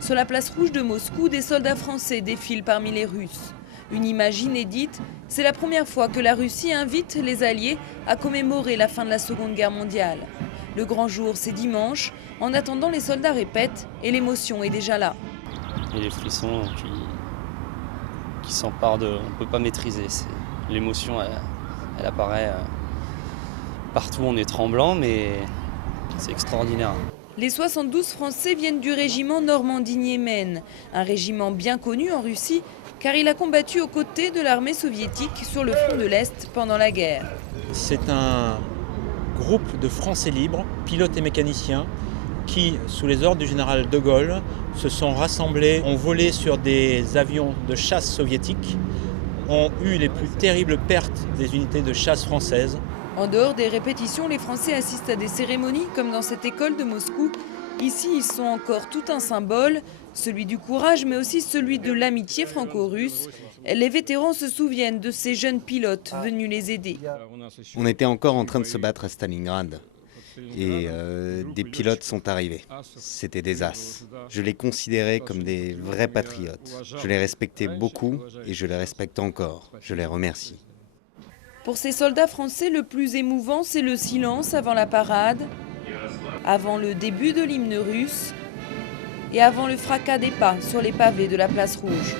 Sur la place rouge de Moscou, des soldats français défilent parmi les Russes. Une image inédite, c'est la première fois que la Russie invite les Alliés à commémorer la fin de la Seconde Guerre mondiale. Le grand jour, c'est dimanche. En attendant, les soldats répètent et l'émotion est déjà là. Et les frissons qui s'emparent de... On ne peut pas maîtriser. L'émotion, elle apparaît partout, on est tremblant, mais c'est extraordinaire. Les 72 Français viennent du régiment Normandie-Niemen, un régiment bien connu en Russie car il a combattu aux côtés de l'armée soviétique sur le front de l'Est pendant la guerre. C'est un groupe de Français libres, pilotes et mécaniciens, qui, sous les ordres du général de Gaulle, se sont rassemblés, ont volé sur des avions de chasse soviétiques, ont eu les plus terribles pertes des unités de chasse françaises. En dehors des répétitions, les Français assistent à des cérémonies comme dans cette école de Moscou. Ici, ils sont encore tout un symbole, celui du courage, mais aussi celui de l'amitié franco-russe. Les vétérans se souviennent de ces jeunes pilotes venus les aider. On était encore en train de se battre à Stalingrad et des pilotes sont arrivés. C'était des as. Je les considérais comme des vrais patriotes. Je les respectais beaucoup et je les respecte encore. Je les remercie. Pour ces soldats français, le plus émouvant, c'est le silence avant la parade, avant le début de l'hymne russe et avant le fracas des pas sur les pavés de la place rouge.